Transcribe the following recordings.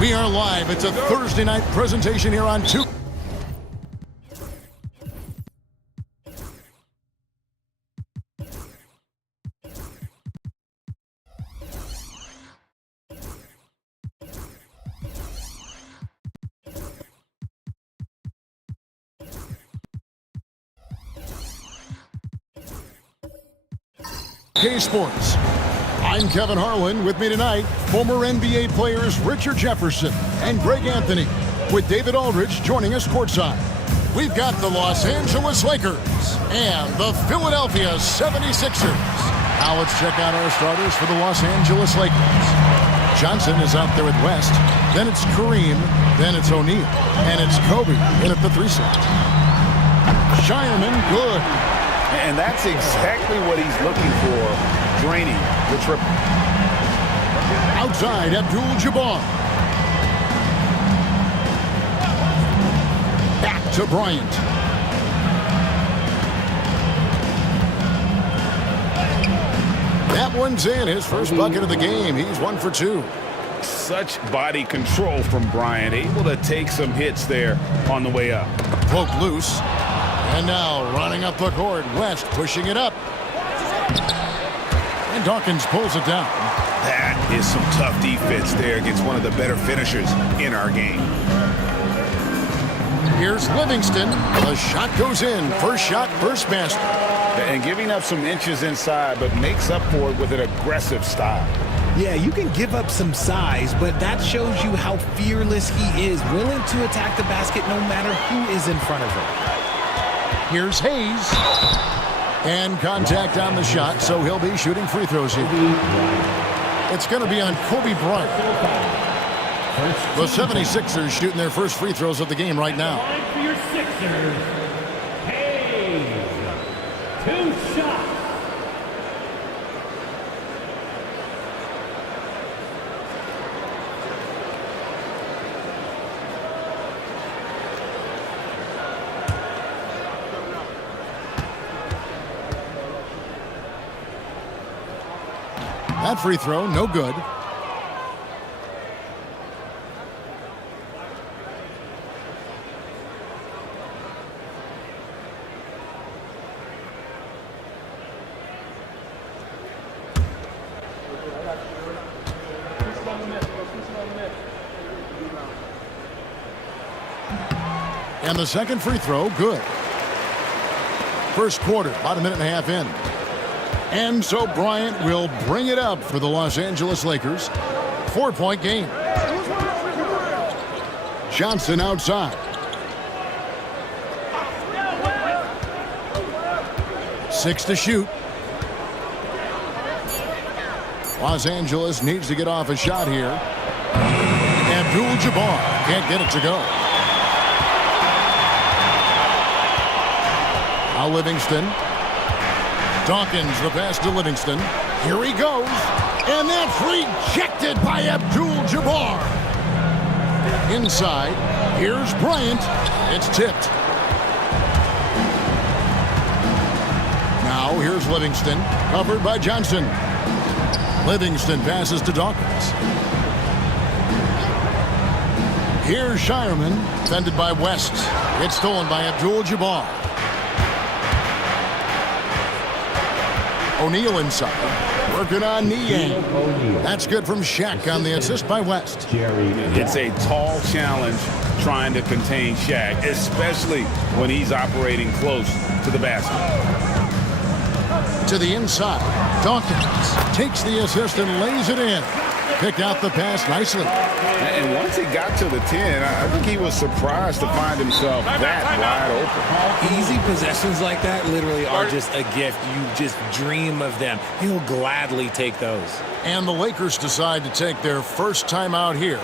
We are live. It's a Thursday night presentation here on 2. K Sports. I'm Kevin Harlan. With me tonight, former NBA players Richard Jefferson and Greg Anthony, with David Aldridge joining us courtside. We've got the Los Angeles Lakers and the Philadelphia 76ers. Now let's check out our starters for the Los Angeles Lakers. Johnson is out there at West. Then it's Kareem. Then it's O'Neal. And it's Kobe in at the 3 slot. Shireman, good. And that's exactly what he's looking for. Draining the trip. Outside, Abdul-Jabbar. Back to Bryant. That one's in. His first bucket of the game. He's 1 for 2. Such body control from Bryant. Able to take some hits there on the way up. Poke loose. And now running up the court. West pushing it up. And Dawkins pulls it down. That is some tough defense there against one of the better finishers in our game. Here's Livingston. The shot goes in. First shot, first basket. And giving up some inches inside, but makes up for it with an aggressive style. Yeah, you can give up some size, but that shows you how fearless he is, willing to attack the basket no matter who is in front of him. Here's Hayes. And contact on the shot, so he'll be shooting free throws here. It's going to be on Kobe Bryant. The 76ers shooting their first free throws of the game right now. For your Sixers, Hayes. 2 shots. That free throw, no good. And the second free throw, good. First quarter, about a minute and a half in. And so Bryant will bring it up for the Los Angeles Lakers. 4-point game. Johnson outside. 6 to shoot. Los Angeles needs to get off a shot here. Abdul-Jabbar can't get it to go. Now Livingston. Dawkins, the pass to Livingston. Here he goes. And that's rejected by Abdul-Jabbar. Inside. Here's Bryant. It's tipped. Now here's Livingston. Covered by Johnson. Livingston passes to Dawkins. Here's Shireman. Defended by West. It's stolen by Abdul-Jabbar. O'Neal inside, working on Niang. That's good from Shaq on the assist by West. It's a tall challenge trying to contain Shaq, especially when he's operating close to the basket. To the inside, Dawkins takes the assist and lays it in. Picked out the pass nicely. And once he got to the 10, I think he was surprised to find himself that wide open. Easy possessions like that literally are just a gift. You just dream of them. He'll gladly take those. And the Lakers decide to take their first time out here.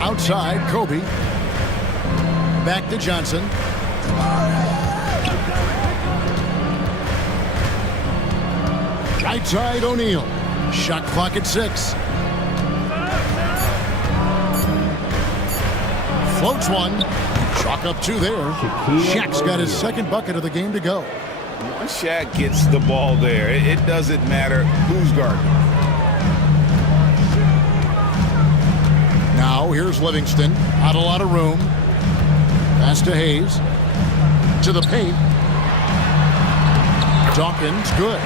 Outside, Kobe. Back to Johnson. Right side, O'Neal. Shot clock at 6. Floats one. Chalk up 2 there. Shaq's got his second bucket of the game to go. Once Shaq gets the ball there, it doesn't matter who's guarding. Now here's Livingston. Not a lot of room. Pass to Hayes. To the paint. Dawkins, good.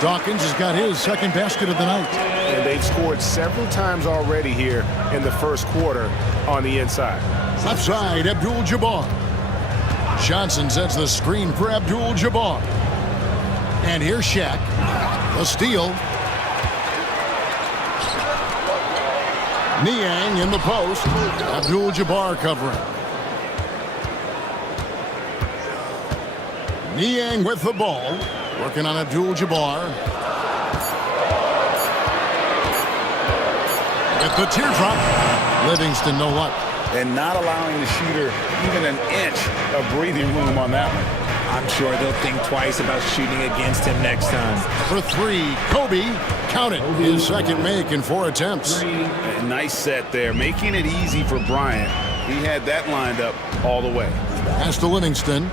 Dawkins has got his second basket of the night. And they've scored several times already here in the first quarter on the inside. Left side, Abdul-Jabbar. Johnson sets the screen for Abdul-Jabbar. And here's Shaq. The steal. Niang in the post. Abdul-Jabbar covering. Niang with the ball. Working on Abdul-Jabbar. At the teardrop, Livingston no luck. And not allowing the shooter even an inch of breathing room on that one. I'm sure they'll think twice about shooting against him next time. For three, Kobe, count it, his second make in 4 attempts. A nice set there, making it easy for Bryant. He had that lined up all the way. Pass to Livingston.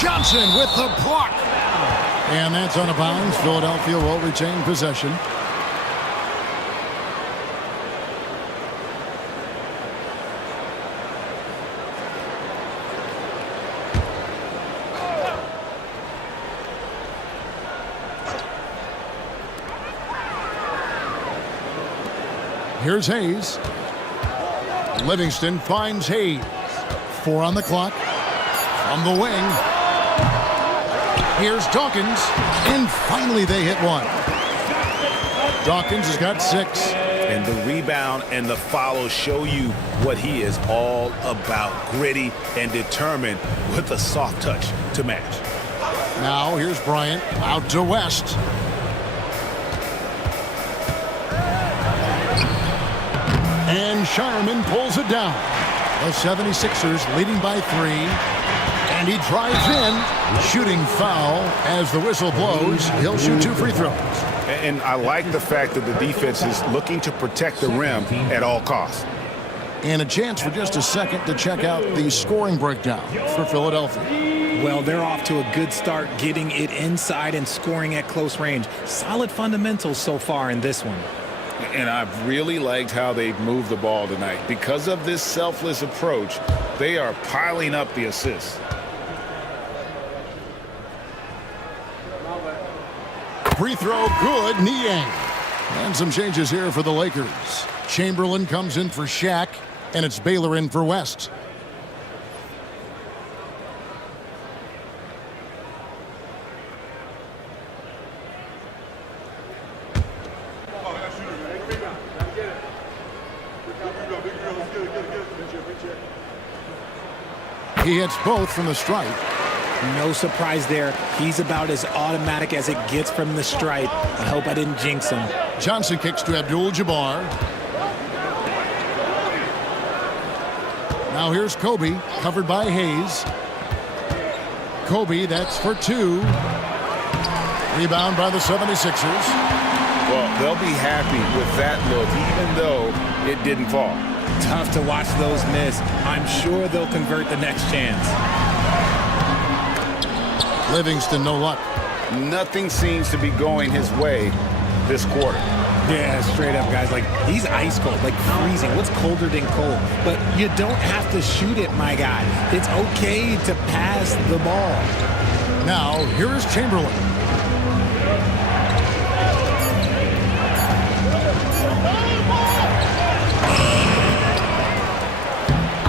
Johnson with the block. And that's out of bounds. Philadelphia will retain possession. Here's Hayes. Livingston finds Hayes. 4 on the clock. From the wing. Here's Dawkins. And finally they hit one. Dawkins has got 6. And the rebound and the follow show you what he is all about. Gritty and determined with a soft touch to match. Now here's Bryant out to West. And Shireman pulls it down. The 76ers leading by 3. And he drives in. Shooting foul as the whistle blows. He'll shoot 2 free throws. And I like the fact that the defense is looking to protect the rim at all costs. And a chance for just a second to check out the scoring breakdown for Philadelphia. Well, they're off to a good start getting it inside and scoring at close range. Solid fundamentals so far in this one. And I've really liked how they've moved the ball tonight. Because of this selfless approach, they are piling up the assists. Free throw good, Niang. And some changes here for the Lakers. Chamberlain comes in for Shaq, and it's Baylor in for West. He hits both from the stripe. No surprise there. He's about as automatic as it gets from the stripe. I hope I didn't jinx him. Johnson kicks to Abdul-Jabbar. Now here's Kobe, covered by Hayes. Kobe, that's for 2. Rebound by the 76ers. Well, they'll be happy with that look, even though it didn't fall. Tough to watch those miss. I'm sure they'll convert the next chance. Livingston, no luck. Nothing seems to be going his way this quarter. Yeah, straight up, guys. Like, he's ice cold, like freezing. What's colder than cold? But you don't have to shoot it, my guy. It's okay to pass the ball. Now, here is Chamberlain.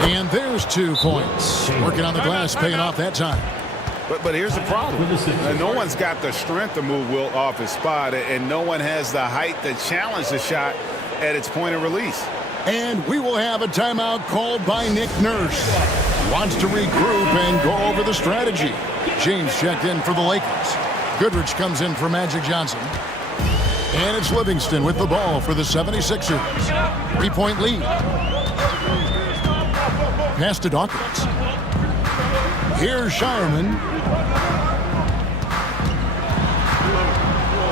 And there's 2 points. Working on the glass, paying off that time. But here's the problem. No one's got the strength to move Wilt off his spot, and no one has the height to challenge the shot at its point of release. And we will have a timeout called by Nick Nurse. Wants to regroup and go over the strategy. James checked in for the Lakers. Goodrich comes in for Magic Johnson. And it's Livingston with the ball for the 76ers. 3-point lead. Pass to Dawkins. Here's Shireman.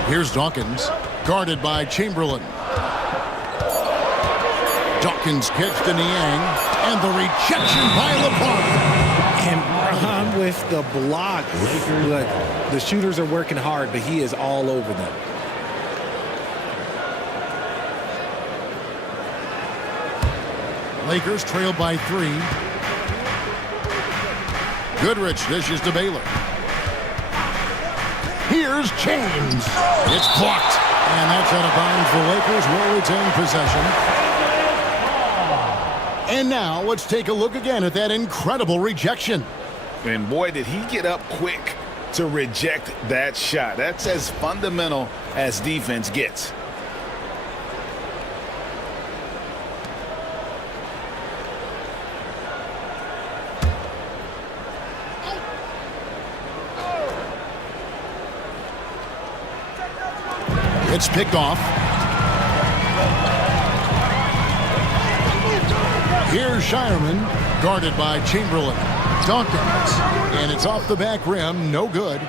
Here's Dawkins, guarded by Chamberlain. Dawkins kicks to Niang, and the rejection by LeBron. And Braun with the block. Look, the shooters are working hard, but he is all over them. Lakers trail by 3. Goodrich dishes to Baylor. Here's James. It's blocked. And that's out of bounds. The Lakers will retain possession. And now let's take a look again at that incredible rejection. And boy, did he get up quick to reject that shot. That's as fundamental as defense gets. It's picked off. Here's Shireman, guarded by Chamberlain. Dawkins, and it's off the back rim, no good.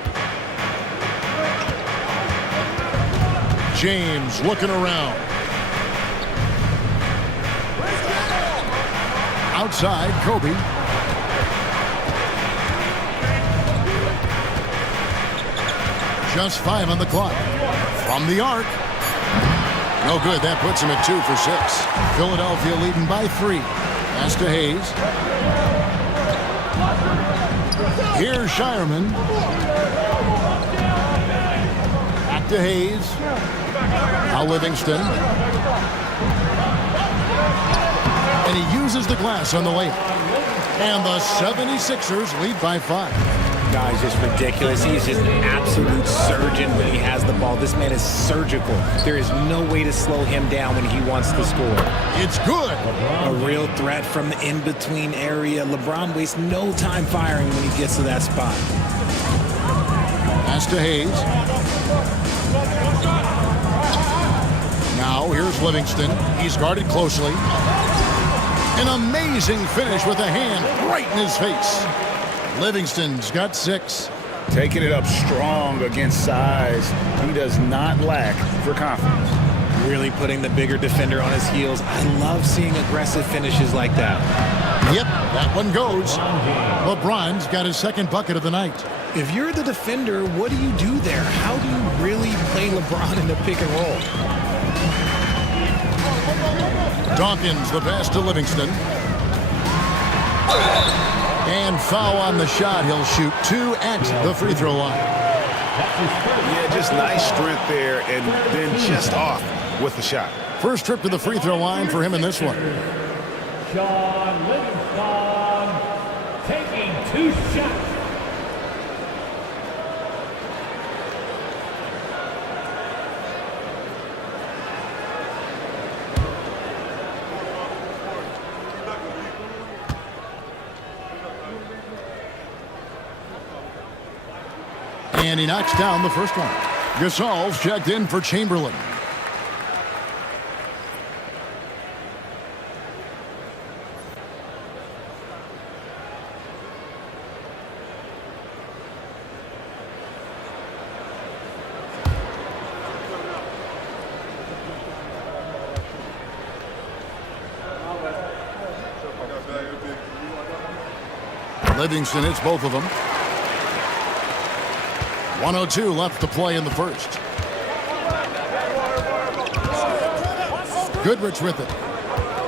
James looking around. Outside, Kobe. Just 5 on the clock. From the arc. No good. That puts him at 2 for 6. Philadelphia leading by 3. Pass to Hayes. Here's Shireman. Back to Hayes. Now Livingston. And he uses the glass on the layup. And the 76ers lead by 5. Guy's just ridiculous. He's just an absolute surgeon when he has the ball. This man is surgical. There is no way to slow him down when he wants to score. It's good. A real threat from the in-between area. LeBron wastes no time firing when he gets to that spot. Pass to Hayes. Now here's Livingston. He's guarded closely. An amazing finish with a hand right in his face. Livingston's got 6. Taking it up strong against size. He does not lack for confidence. Really putting the bigger defender on his heels. I love seeing aggressive finishes like that. Yep, that one goes. LeBron's got his second bucket of the night. If you're the defender, what do you do there? How do you really play LeBron in the pick and roll? Dawkins, the pass to Livingston. And foul on the shot. He'll shoot 2 at the free throw line. Yeah, just nice strength there and then just off with the shot. First trip to the free throw line for him in this one. Shaun Livingston taking 2 shots. And he knocks down the first one. Gasol's checked in for Chamberlain. Livingston hits both of them. 1:02 left to play in the first. Goodrich with it.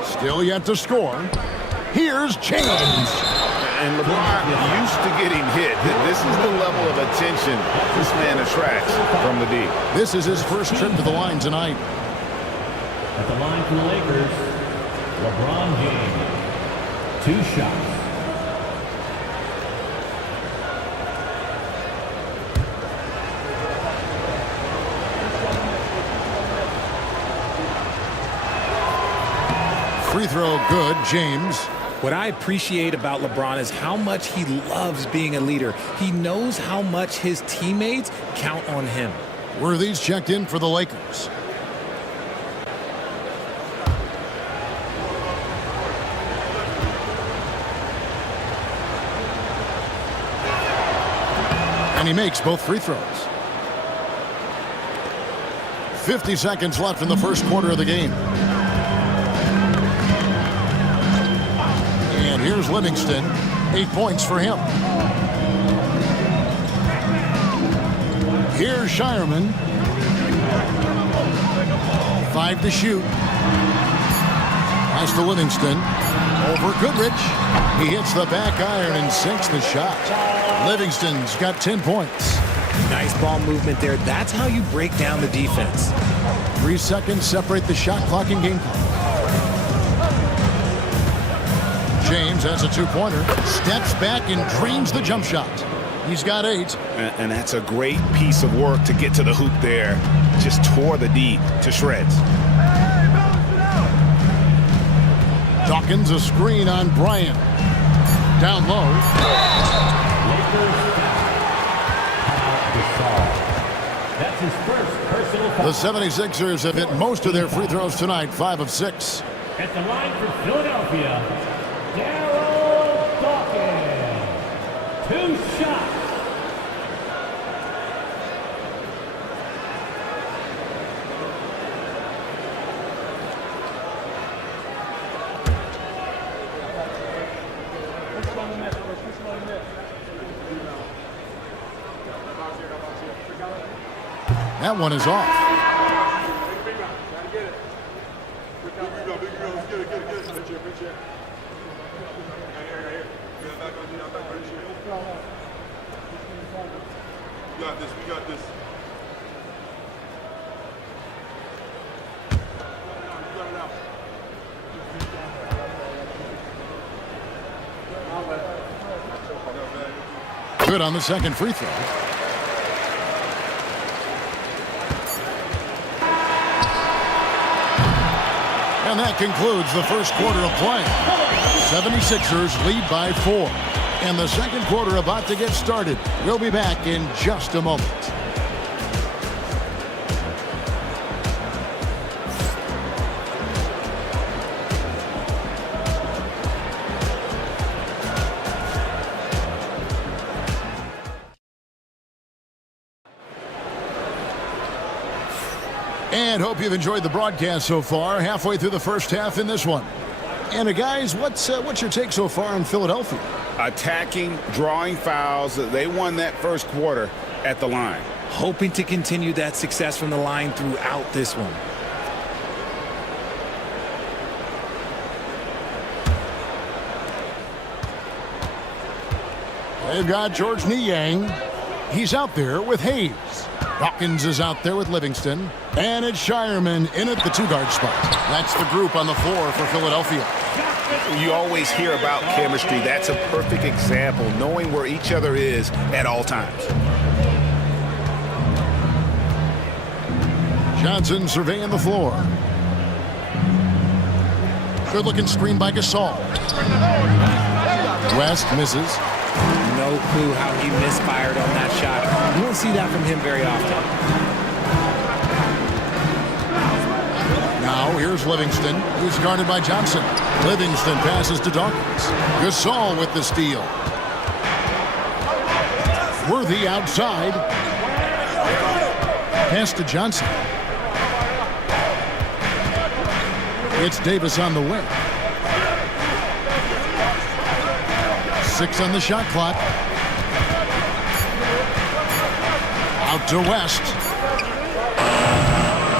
Still yet to score. Here's James. And LeBron used to getting hit. This is the level of attention this man attracts from the D. This is his first trip to the line tonight. At the line for the Lakers, LeBron James. 2 shots. Free throw good, James. What I appreciate about LeBron is how much he loves being a leader. He knows how much his teammates count on him. Worthy's checked in for the Lakers. And he makes both free throws. 50 seconds left in the first quarter of the game. And here's Livingston. 8 points for him. Here's Shireman. 5 to shoot. Pass to Livingston. Over Goodrich. He hits the back iron and sinks the shot. Livingston's got 10 points. Nice ball movement there. That's how you break down the defense. 3 seconds separate the shot clock and game clock. James has a 2-pointer. Steps back and drains the jump shot. He's got 8. And that's a great piece of work to get to the hoop there. Just tore the D to shreds. Dawkins a screen on Bryant. Down low. That's his first The 76ers have hit most of their free throws tonight, 5 of 6. At the line for Philadelphia, Darryl Dawkins. 2 shots. That one is off. We got this. Good on the second free throw. And that concludes the first quarter of play. 76ers lead by 4. And the second quarter about to get started. We'll be back in just a moment. And hope you've enjoyed the broadcast so far. Halfway through the first half in this one. And guys, what's your take so far on Philadelphia? Attacking, drawing fouls. They won that first quarter at the line. Hoping to continue that success from the line throughout this one. They've got George Niang. He's out there with Hayes. Dawkins is out there with Livingston. And it's Shireman in at the 2-guard spot. That's the group on the floor for Philadelphia. You always hear about chemistry. That's a perfect example, knowing where each other is at all times. Johnson surveying the floor. Good-looking screen by Gasol. West misses. No clue how he misfired on that shot. You won't see that from him very often. Now here's Livingston, who's guarded by Johnson. Livingston passes to Dawkins. Gasol with the steal. Worthy outside. Pass to Johnson. It's Davis on the wing. 6 on the shot clock. Out to West.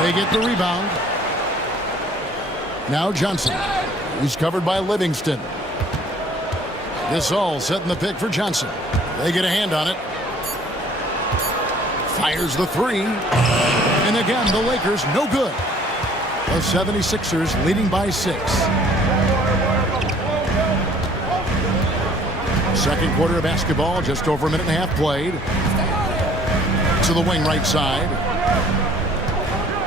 They get the rebound. Now Johnson. He's covered by Livingston. Gasol setting the pick for Johnson. They get a hand on it. Fires the 3. And again, the Lakers no good. The 76ers leading by 6. Second quarter of basketball, just over a minute and a half played. To the wing right side.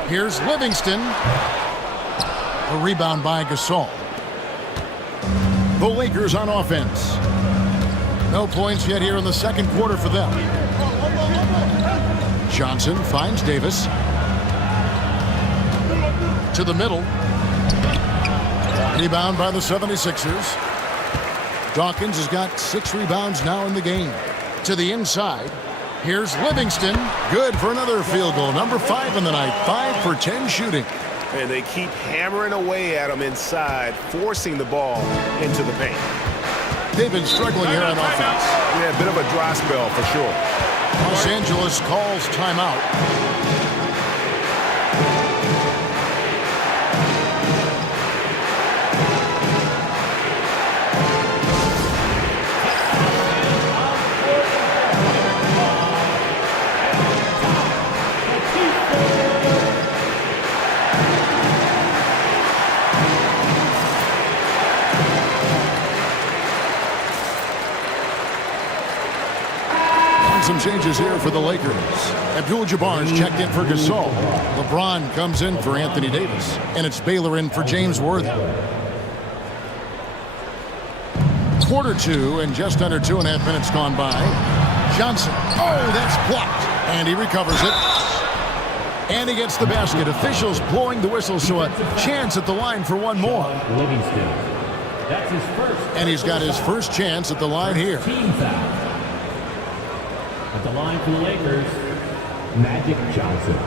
Here's Livingston. A rebound by Gasol. The Lakers on offense. No points yet here in the second quarter for them. Johnson finds Davis. To the middle. Rebound by the 76ers. Dawkins has got 6 rebounds now in the game. To the inside. Here's Livingston. Good for another field goal. Number 5 in the night. 5 for 10 shooting. And they keep hammering away at him inside, forcing the ball into the paint. They've been struggling here on offense. Yeah, a bit of a dry spell for sure. Los Angeles calls timeout. Some changes here for the Lakers. Abdul-Jabbar's checked in for Gasol. LeBron comes in for Anthony Davis. And it's Baylor in for James Worthy. Quarter 2 and just under 2.5 minutes gone by. Johnson. Oh, that's blocked. And he recovers it. And he gets the basket. Officials blowing the whistle, so a chance at the line for one more. Livingston. That's his first. And he's got his first chance at the line here. Team foul. At the line for the Lakers, Magic Johnson.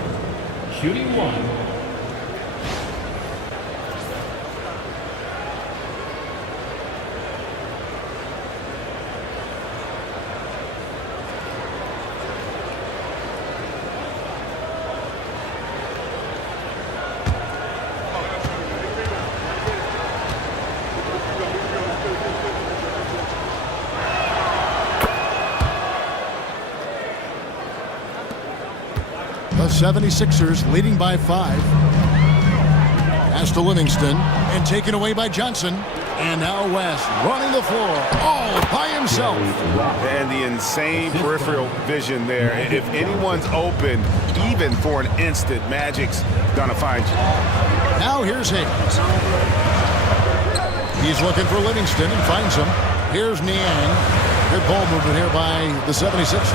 Shooting one. The 76ers leading by 5. Pass to Livingston and taken away by Johnson. And now West running the floor all by himself. And the insane peripheral vision there. If anyone's open, even for an instant, Magic's gonna find you. Now here's Hayes. He's looking for Livingston and finds him. Here's Niang. Good ball movement here by the 76ers.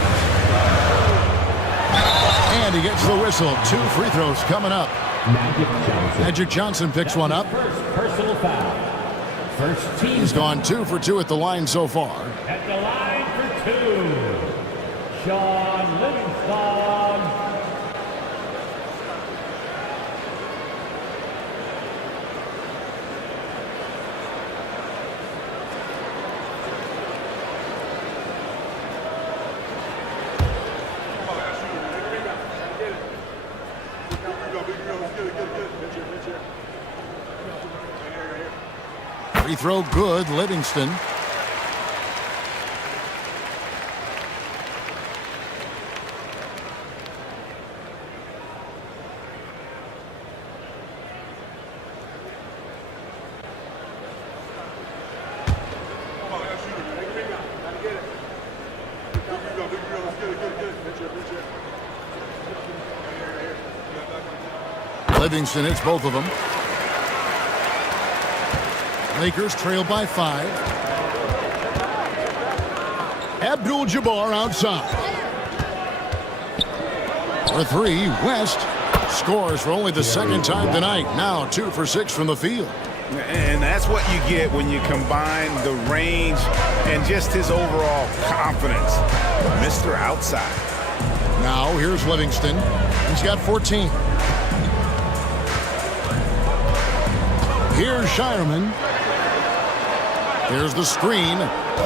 And he gets the whistle. 2 free throws coming up. Magic Johnson picks one up. First personal foul. First team. He's gone 2 for 2 at the line so far. At the line for 2. Sean Livingston. Free throw good, Livingston. Livingston hits both of them. Lakers trail by 5. Abdul-Jabbar outside. For 3, West scores for only the second time tonight. Now 2 for 6 from the field. And that's what you get when you combine the range and just his overall confidence. Mr. Outside. Now here's Livingston. He's got 14. Here's Shireman. Here's the screen.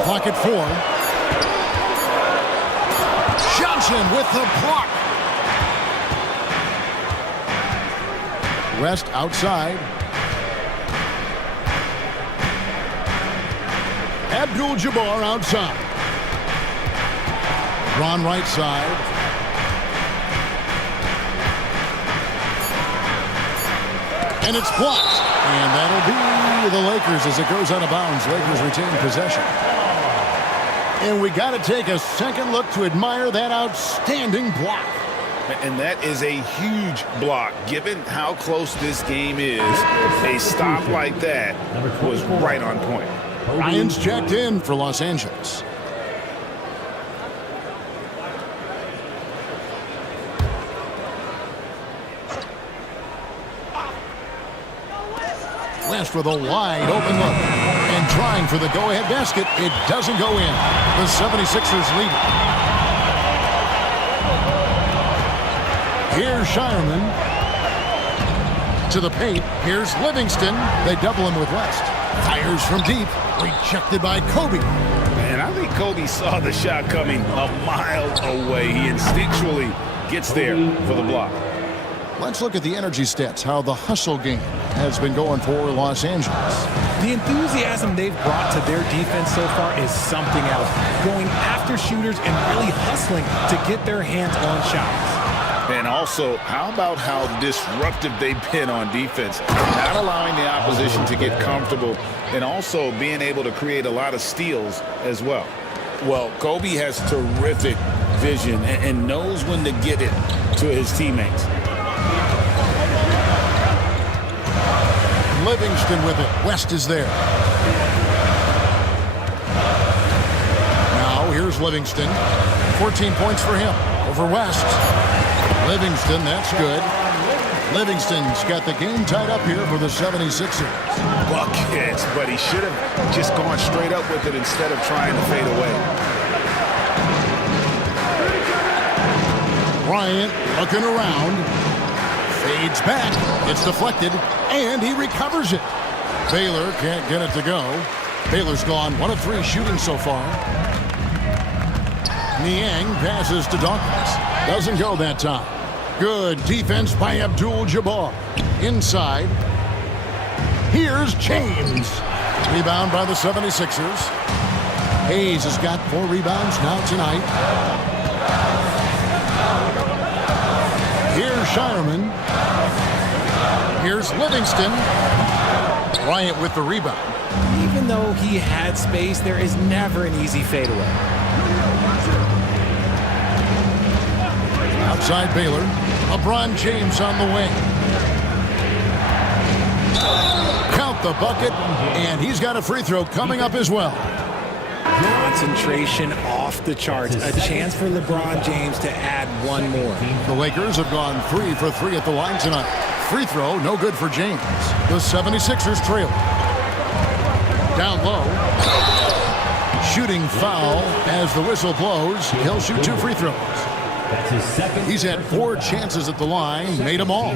Pocket 4. Johnson with the block. West outside. Abdul-Jabbar outside. Ron right side. And it's blocked. And that'll be the Lakers as it goes out of bounds. Lakers retain possession. And we got to take a second look to admire that outstanding block. And that is a huge block. Given how close this game is, a stop like that was right on point. Ryan's checked in for Los Angeles. West with a wide open look and trying for the go-ahead basket. It doesn't go in. The 76ers lead it. Here's Shireman to the paint. Here's Livingston. They double him with West. Fires from deep. Rejected by Kobe. And I think Kobe saw the shot coming a mile away. He instinctually gets there for the block. Let's look at the energy stats, how the hustle game has been going for Los Angeles. The enthusiasm they've brought to their defense so far is something else. Going after shooters and really hustling to get their hands on shots. And also, how about how disruptive they've been on defense? Not allowing the opposition to get comfortable and also being able to create a lot of steals as well. Well, Kobe has terrific vision and knows when to get it to his teammates. Livingston with it. West is there. Now here's Livingston. 14 points for him over West. Livingston, that's good. Livingston's got the game tied up here for the 76ers. Buckets, but he should have just gone straight up with it instead of trying to fade away. Bryant looking around. Fades back. It's deflected, and he recovers it. Baylor can't get it to go. Baylor's gone 1 of 3 shooting so far. Niang passes to Dawkins. Doesn't go that time. Good defense by Abdul-Jabbar. Inside. Here's James. Rebound by the 76ers. Hayes has got 4 rebounds now tonight. Here's Shireman. Here's Livingston. Bryant with the rebound. Even though he had space, there is never an easy fadeaway. Outside Baylor. LeBron James on the wing. Count the bucket, and he's got a free throw coming up as well. Concentration off the charts. A chance for LeBron James to add one more. The Lakers have gone 3 for 3 at the line tonight. Free throw, no good for James. The 76ers trail. Down low. Shooting foul as the whistle blows. He'll shoot 2 free throws. That's his second. He's had 4 chances at the line, made them all.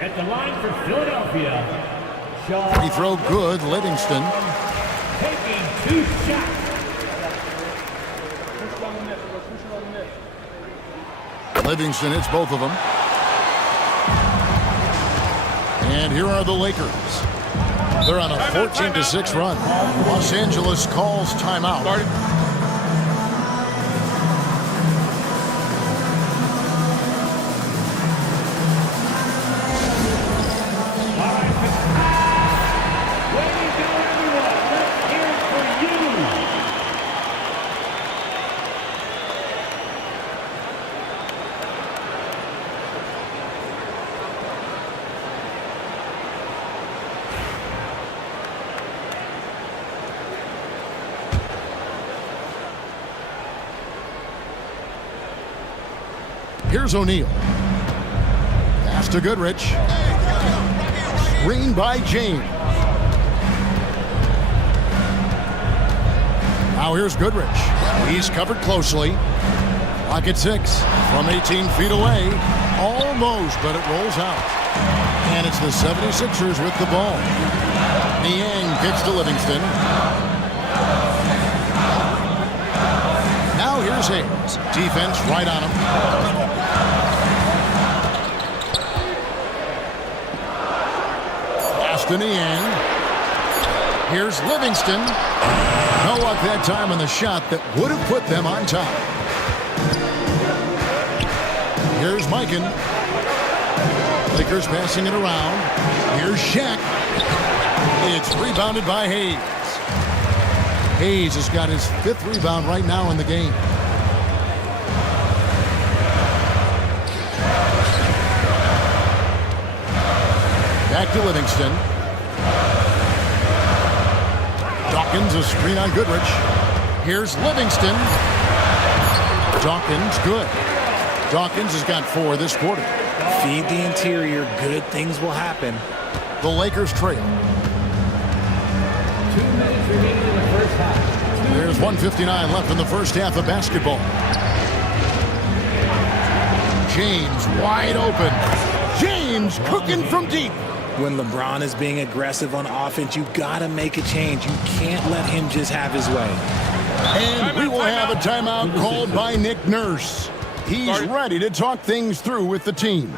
At the line for Philadelphia, Free throw good, Livingston. taking 2 shots. Livingston hits both of them. And here are the Lakers. They're on a 14-6 run. Los Angeles calls timeout. Here's O'Neal. Pass to Goodrich. Screen by James. Now here's Goodrich. He's covered closely. Clock at 6 from 18 feet away. Almost, but it rolls out. And it's the 76ers with the ball. Niang kicks to Livingston. Now here's Hayes. Defense right on him. To Niang. Here's Livingston. No luck that time on the shot that would have put them on top. Here's Mikan. Lakers passing it around. Here's Shaq. It's rebounded by Hayes. Hayes has got his 5th rebound right now in the game. Back to Livingston. Dawkins, a screen on Goodrich. Here's Livingston. Dawkins, good. Dawkins has got 4 this quarter. Feed the interior, good things will happen. The Lakers trail. 2 minutes remaining in the first half. There's 1:59 left in the first half of basketball. James wide open. James cooking from deep. When LeBron is being aggressive on offense, you gotta make a change. You can't let him just have his way. And we will have a timeout called by Nick Nurse. He's ready to talk things through with the team.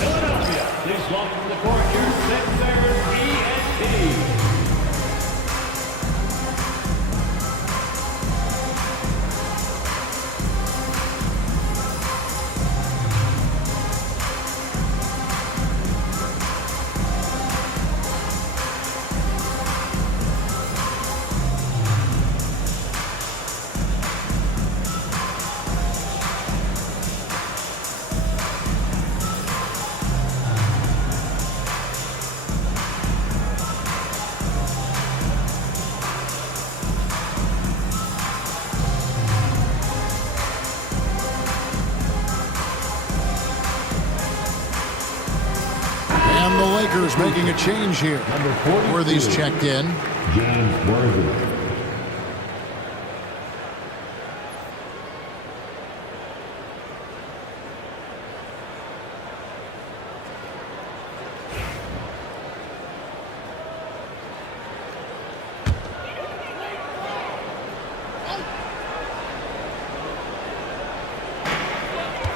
Philadelphia, please welcome to the court your Sixers ENT. Lakers making a change here. Worthy's checked in. James Worthy.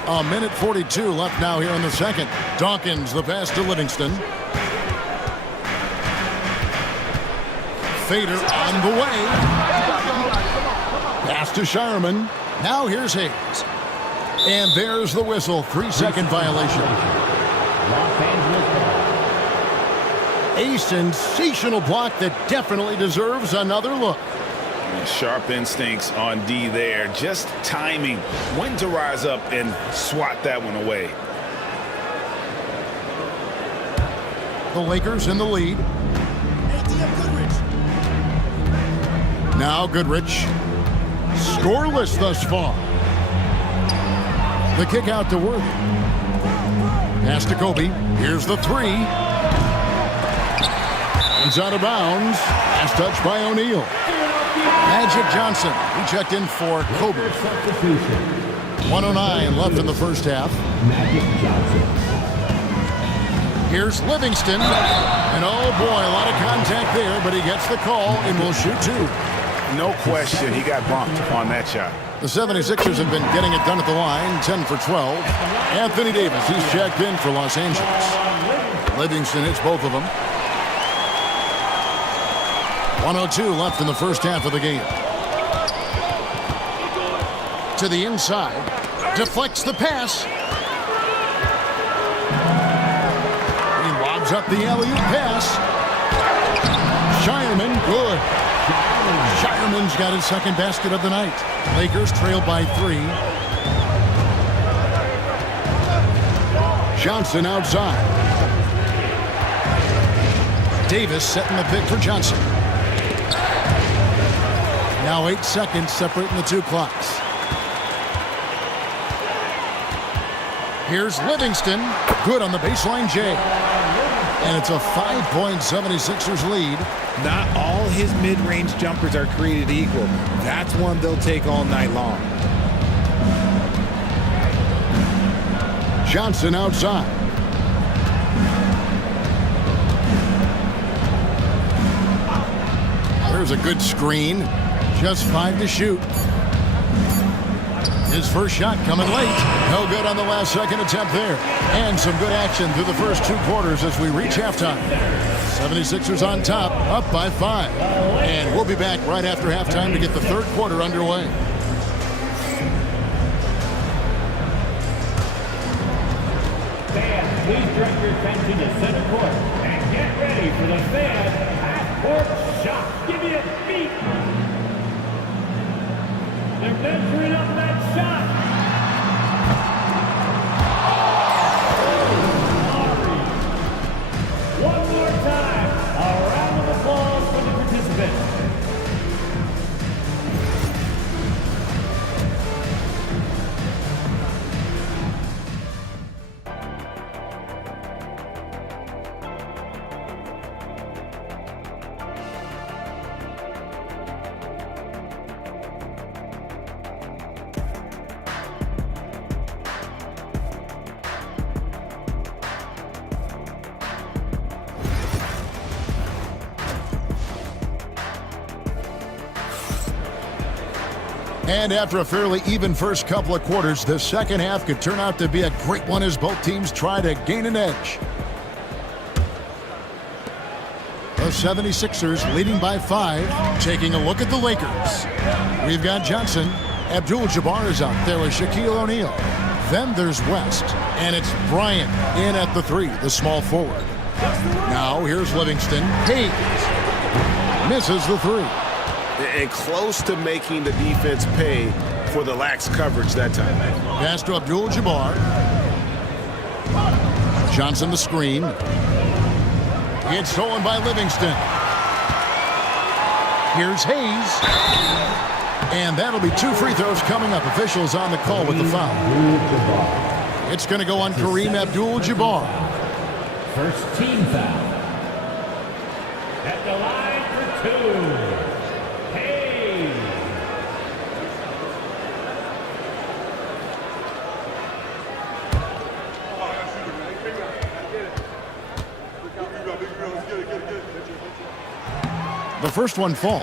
A minute 42 left now here in the second. Dawkins, the pass to Livingston. Fader on the way. Pass to Shireman. Now here's Hayes. And there's the whistle. 3-second violation. A sensational block that definitely deserves another look. Sharp instincts on D there. Just timing when to rise up and swat that one away. The Lakers in the lead. Now Goodrich. Scoreless thus far. The kick out to Worthy. Pass to Kobe. Here's the three. It's out of bounds. Last touch by O'Neal. Magic Johnson, he checked in for Kobe. 1:09 left in the first half. Magic Johnson. Here's Livingston. And oh boy, a lot of contact there, but he gets the call and will shoot two. No question, he got bumped on that shot. The 76ers have been getting it done at the line, 10 for 12. Anthony Davis, he's checked in for Los Angeles. Livingston hits both of them. 1:02 left in the first half of the game. To the inside. Deflects the pass. He lobs up the alley-oop pass. Shireman, good. Shireman's got his second basket of the night. Lakers trail by 3. Johnson outside. Davis setting the pick for Johnson. Now 8 seconds separating the two clocks. Here's Livingston. Good on the baseline J. And it's a 5-point 76ers lead. Not all his mid-range jumpers are created equal. That's one they'll take all night long. Johnson outside. There's a good screen. Just 5 to shoot. His first shot coming late. No good on the last second attempt there. And some good action through the first 2 quarters as we reach halftime. 76ers on top, up by 5. And we'll be back right after halftime to get the third quarter underway. Fans, please direct your attention to center court and get ready for the fan half-court shot. Give me a beat. They're measuring up that shot. One more time. A round of applause for the participants. And after a fairly even first couple of quarters, the second half could turn out to be a great one as both teams try to gain an edge. The 76ers leading by 5, taking a look at the Lakers. We've got Johnson. Abdul-Jabbar is out there with Shaquille O'Neal. Then there's West, and it's Bryant in at the 3, the small forward. Now here's Livingston. Hayes misses the 3. And close to making the defense pay for the lax coverage that time. Pass to Abdul-Jabbar. Johnson the screen. It's stolen by Livingston. Here's Hayes. And that'll be 2 free throws coming up. Officials on the call with the foul. It's going to go on Kareem Abdul-Jabbar. First team foul. At the line for two, Hayes. The first one falls.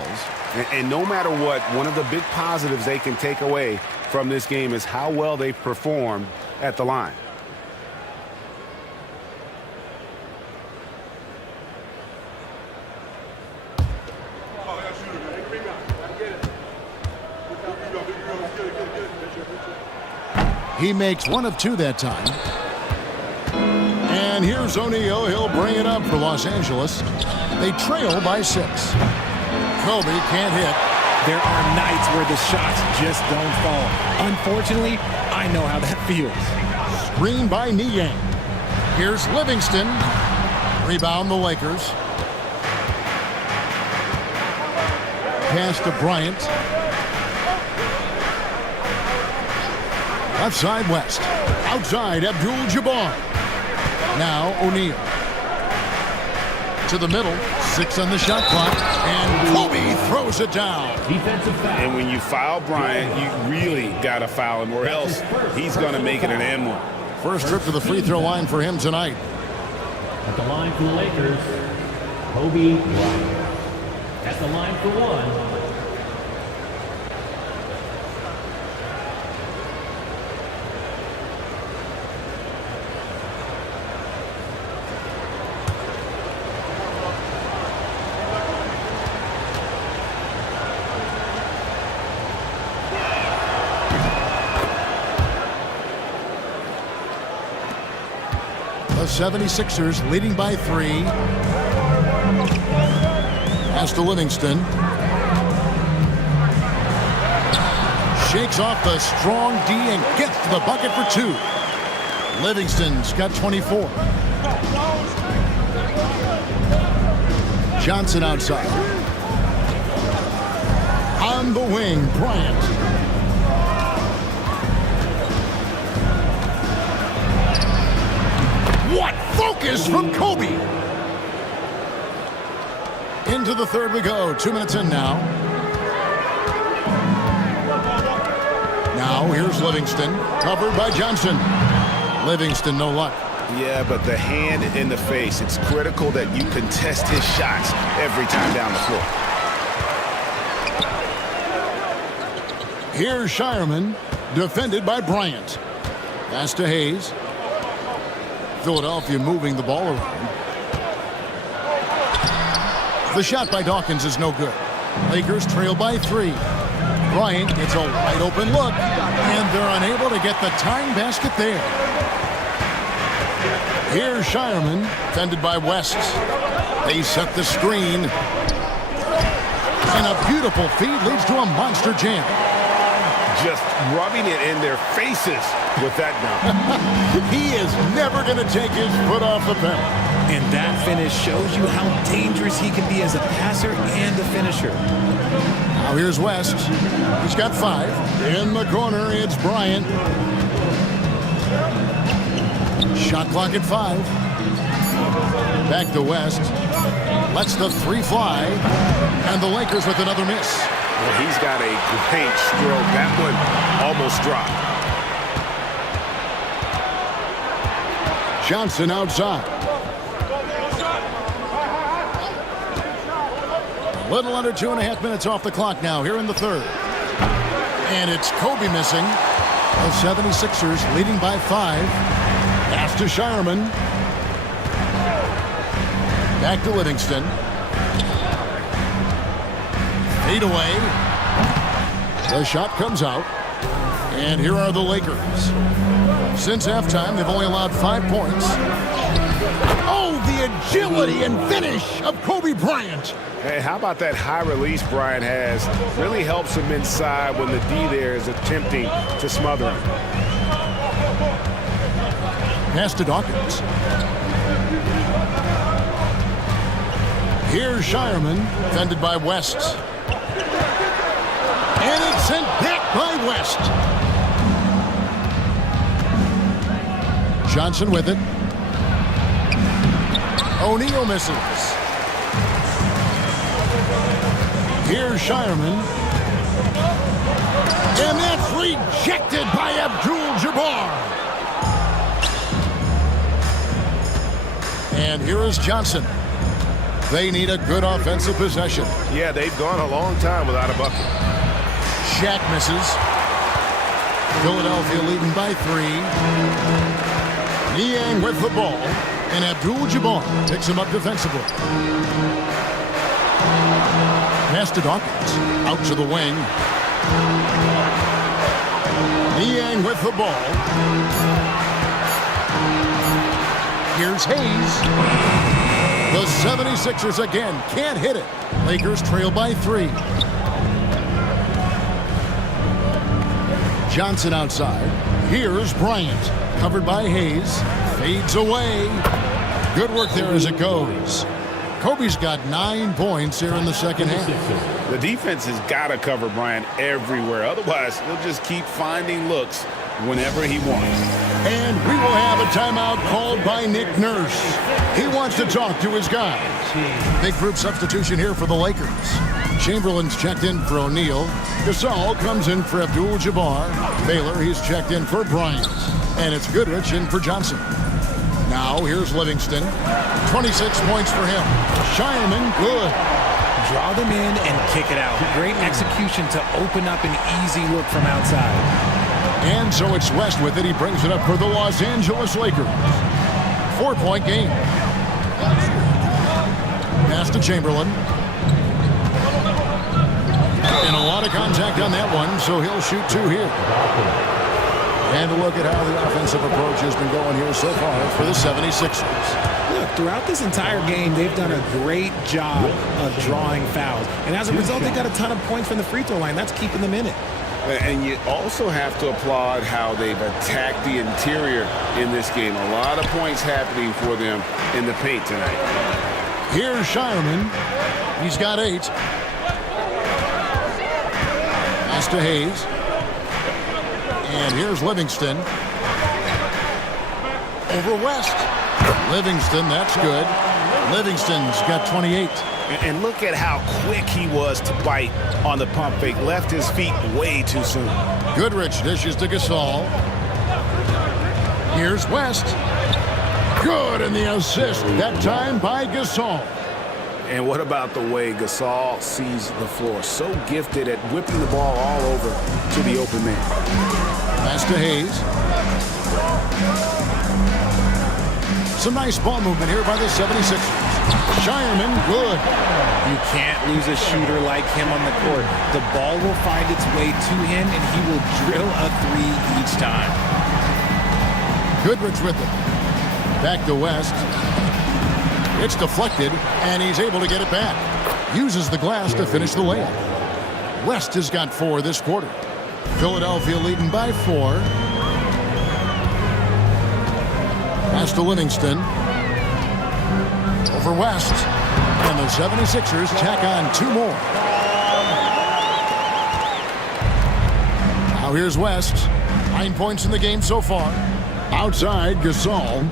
And no matter what, one of the big positives they can take away from this game is how well they performed at the line. He makes one of two that time. And here's O'Neal. He'll bring it up for Los Angeles. They trail by 6. Kobe can't hit. There are nights where the shots just don't fall. Unfortunately, I know how that feels. Screen by Niang. Here's Livingston. Rebound the Lakers. Pass to Bryant. Left side West. Outside Abdul-Jabbar. Now O'Neal. To the middle. 6 on the shot clock. And Kobe throws it down. Defensive foul. And when you foul Bryant, you really got to foul him, or else he's going to make it an and one. First trip to the free throw line for him tonight. At the line for the Lakers, Kobe Bryant. At the line for one, The 76ers leading by 3. Pass to Livingston. Shakes off the strong D and gets to the bucket for 2. Livingston's got 24. Johnson outside. On the wing, Bryant. What focus from Kobe! Into the third we go. 2 minutes in now. Now here's Livingston. Covered by Johnson. Livingston, no luck. Yeah, but the hand in the face, it's critical that you contest his shots every time down the floor. Here's Shireman. Defended by Bryant. Pass to Hayes. Philadelphia moving the ball around. The shot by Dawkins is no good. Lakers trail by 3. Bryant gets a wide open look, and they're unable to get the tying basket there. Here's Shireman, defended by West. They set the screen. And a beautiful feed leads to a monster jam. Just rubbing it in their faces with that dunk. He is never going to take his foot off the pedal. And that finish shows you how dangerous he can be as a passer and a finisher. Now here's West. He's got 5. In the corner, it's Bryant. Shot clock at 5. Back to West. Lets the 3 fly. And the Lakers with another miss. Well, he's got a great stroke. That one almost dropped. Johnson outside. A little under 2.5 minutes off the clock now here in the third. And it's Kobe missing. The 76ers leading by 5. Pass to Shireman. Back to Livingston. Fade away. The shot comes out. And here are the Lakers. Since halftime, they've only allowed 5 points. Oh, the agility and finish of Kobe Bryant. Hey, how about that high release Bryant has? Really helps him inside when the D there is attempting to smother him. Pass to Dawkins. Here's Shireman, defended by West. And it's sent back by West. Johnson with it. O'Neal misses. Here's Shireman. And that's rejected by Abdul-Jabbar. And here is Johnson. They need a good offensive possession. Yeah, they've gone a long time without a bucket. Shaq misses. Philadelphia leading by 3. Niang with the ball. And Abdul-Jabbar picks him up defensively. Pass to Dawkins. Out to the wing. Niang with the ball. Here's Hayes. The 76ers again can't hit it. Lakers trail by 3. Johnson outside. Here's Bryant. Covered by Hayes. Fades away. Good work there as it goes. Kobe's got 9 points here in the second half. The defense has got to cover Bryant everywhere. Otherwise, he'll just keep finding looks whenever he wants. And we will have a timeout called by Nick Nurse. He wants to talk to his guys. Big group substitution here for the Lakers. Chamberlain's checked in for O'Neal. Gasol comes in for Abdul-Jabbar. Baylor, he's checked in for Bryant. And it's Goodrich in for Johnson. Now here's Livingston. 26 points for him. Shireman, good. Draw them in and kick it out. Great execution to open up an easy look from outside. And so it's West with it. He brings it up for the Los Angeles Lakers. 4-point game. Pass to Chamberlain. And a lot of contact on that one, so he'll shoot 2 here. And a look at how the offensive approach has been going here so far for the 76ers. Look, throughout this entire game, they've done a great job of drawing fouls. And as a result, they got a ton of points from the free throw line. That's keeping them in it. And you also have to applaud how they've attacked the interior in this game. A lot of points happening for them in the paint tonight. Here's Shireman. He's got 8. Pass to Hayes. And here's Livingston. Over West. Livingston, that's good. Livingston's got 28. And look at how quick he was to bite on the pump fake. Left his feet way too soon. Goodrich dishes to Gasol. Here's West. Good, and the assist, that time by Gasol. And what about the way Gasol sees the floor? So gifted at whipping the ball all over to the open man. Pass to Hayes. Some nice ball movement here by the 76ers. Shireman, good. You can't lose a shooter like him on the court. The ball will find its way to him, and he will drill a 3 each time. Goodrich with it. Back to West. It's deflected, and he's able to get it back. Uses the glass to finish the layup. West has got 4 this quarter. Philadelphia leading by 4. Pass to Livingston. Over West. And the 76ers tack on 2 more. Now here's West. 9 points in the game so far. Outside, Gasol.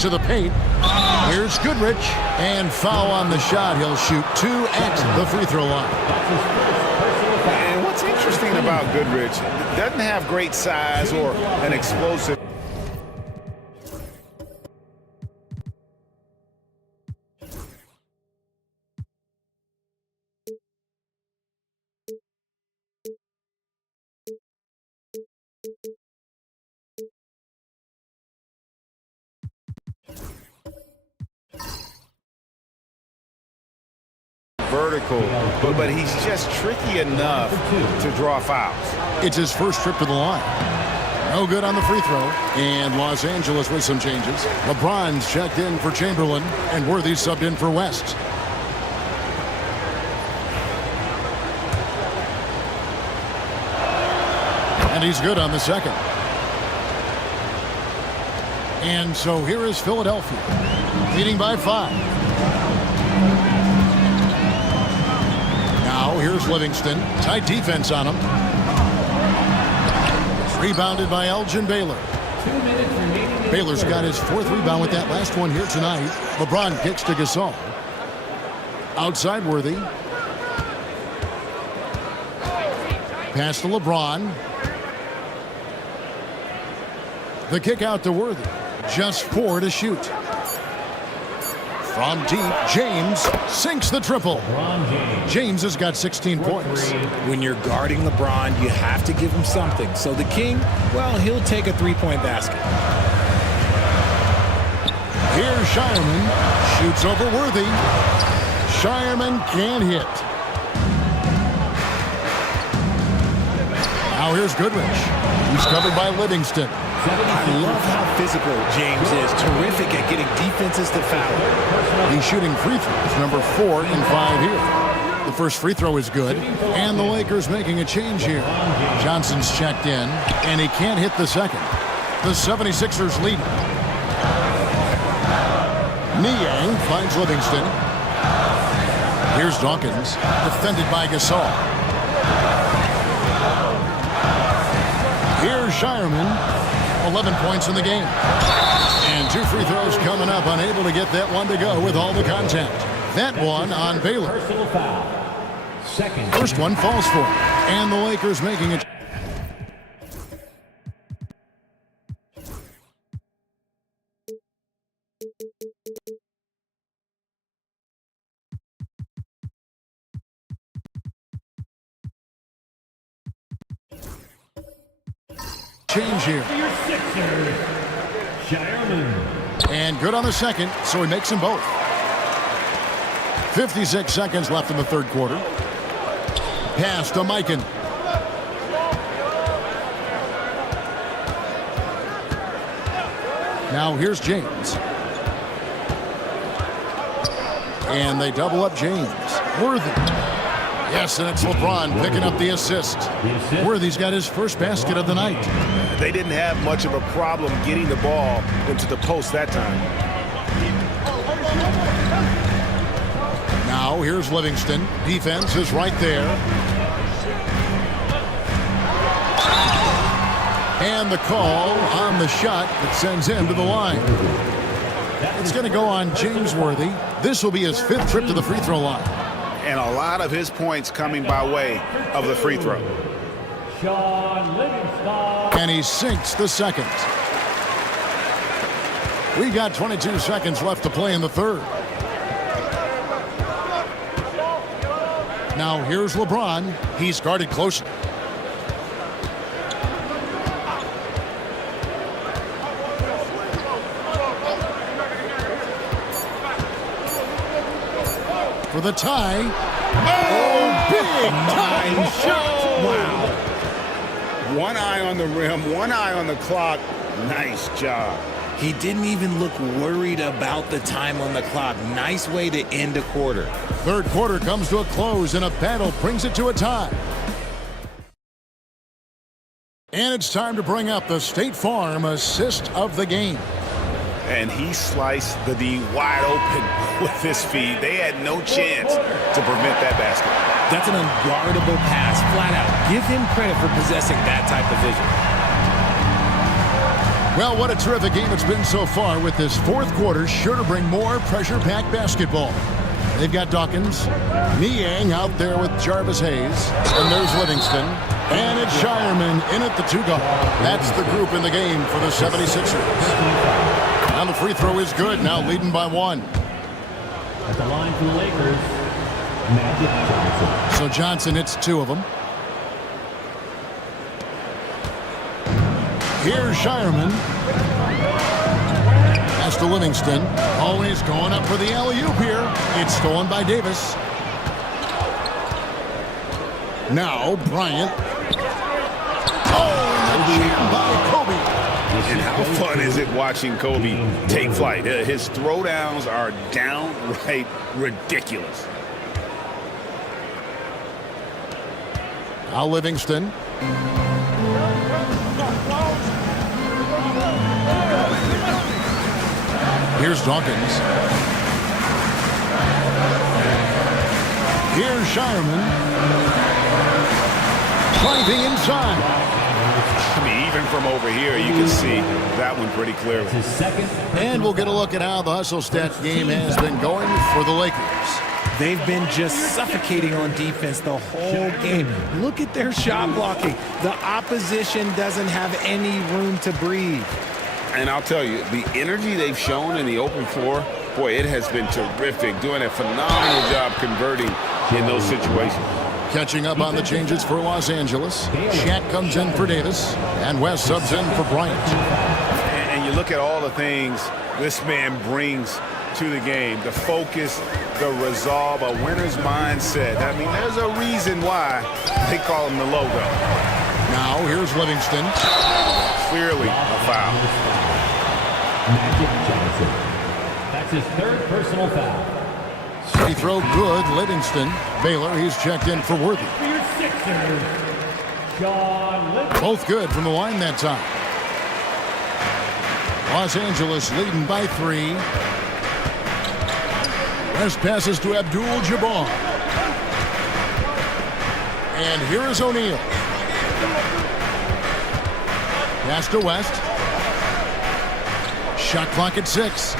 To the paint. Here's Goodrich. And foul on the shot. He'll shoot 2 at the free throw line. And what's interesting about Goodrich, doesn't have great size or an explosive. Vertical, but he's just tricky enough to draw fouls. It's his first trip to the line. No good on the free throw. And Los Angeles with some changes. LeBron's checked in for Chamberlain, and Worthy subbed in for West. And he's good on the second. And so here is Philadelphia, leading by 5. Now here's Livingston. Tight defense on him. Rebounded by Elgin Baylor. 2 minutes remaining. Baylor's got his 4th rebound with that last one here tonight. LeBron kicks to Gasol. Outside Worthy. Pass to LeBron. The kick out to Worthy. Just 4 to shoot. From deep, James sinks the triple. James has got 16 points. When you're guarding LeBron, you have to give him something. So the King, well, he'll take a three-point basket. Here's Shireman. Shoots over Worthy. Shireman can't hit. Now here's Goodrich. He's covered by Livingston. I love how physical James is. Terrific at getting defenses to foul. He's shooting free throws, number 4 and 5 here. The first free throw is good, and the Lakers making a change here. Johnson's checked in, and he can't hit the second. The 76ers lead. Niang finds Livingston. Here's Dawkins, defended by Gasol. Here's Shireman, 11 points in the game. And 2 free throws coming up, unable to get that one to go with all the contact. That one on Baylor. First one falls for him, and the Lakers making it. Change here. And good on the second, so he makes them both. 56 seconds left in the third quarter. Pass to Mikan. Now here's James. And they double up James. Worthy. Yes, and it's LeBron picking up the assist. Worthy's got his first basket of the night. They didn't have much of a problem getting the ball into the post that time. Now here's Livingston. Defense is right there. And the call on the shot that sends him to the line. It's going to go on James Worthy. This will be his 5th trip to the free throw line. And a lot of his points coming by way of the free throw. And he sinks the second. We got 22 seconds left to play in the third. Now here's LeBron. He's guarded closely. For the tie. Oh, big time shot. Wow. One eye on the rim, one eye on the clock. Nice job. He didn't even look worried about the time on the clock. Nice way to end a quarter. Third quarter comes to a close, and a battle brings it to a tie. And it's time to bring up the State Farm assist of the game. And he sliced the D wide open with his feet. They had no chance to prevent that basket. That's an unguardable pass, flat out. Give him credit for possessing that type of vision. Well, what a terrific game it's been so far, with this fourth quarter sure to bring more pressure-packed basketball. They've got Dawkins, Niang out there with Jarvis Hayes, and there's Livingston, and it's Shireman in at the 2-guard. That's the group in the game for the 76ers. And the free throw is good, now leading by 1. At the line for the Lakers, Magic Johnson. So Johnson hits 2 of them. Here's Shireman. Pass to Livingston. Always going up for the alley-oop here. It's stolen by Davis. Now Bryant. Oh, and the jam by Kobe. And how fun is it watching Kobe take flight? His throwdowns are downright ridiculous. Now Livingston. Here's Dawkins. Here's Shireman. Driving inside. I mean, Kevin, from over here, you can see that one pretty clearly. His second. And we'll get a look at how the hustle stat game has been going for the Lakers. They've been just suffocating on defense the whole game. Look at their shot blocking. The opposition doesn't have any room to breathe. And I'll tell you, the energy they've shown in the open floor, boy, it has been terrific. Doing a phenomenal job converting in those situations. Catching up on the changes for Los Angeles. Shaq comes in for Davis, and West subs in for Bryant. And you look at all the things this man brings to the game, the focus, the resolve, a winner's mindset. I mean, there's a reason why they call him the logo. Now here's Livingston. Clearly a foul. Magic Johnson. That's his third personal foul. Free throw good, Livingston. Baylor, he's checked in for Worthy. For your Sixers, John Livingston. Both good from the line that time. Los Angeles leading by 3. West passes to Abdul-Jabbar. And here is O'Neal. Pass to West. Shot clock at 6.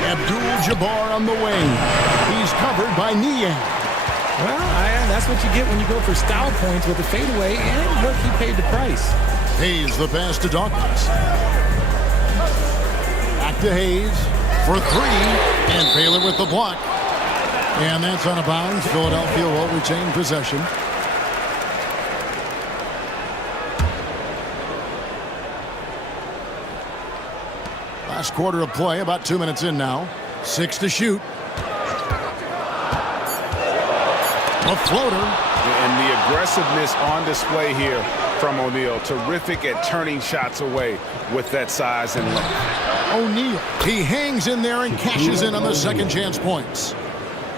Abdul-Jabbar on the wing. He's covered by Niang. Well, that's what you get when you go for style points with a fadeaway, and look, he paid the price. Hayes the pass to Dawkins. Back to Hayes for 3, and Baylor with the block. And that's out of bounds. Philadelphia will retain possession. Last quarter of play, about 2 minutes in now. 6 to shoot. A floater. And the aggressiveness on display here from O'Neal. Terrific at turning shots away with that size and length. O'Neal. He hangs in there and cashes in on the second chance points.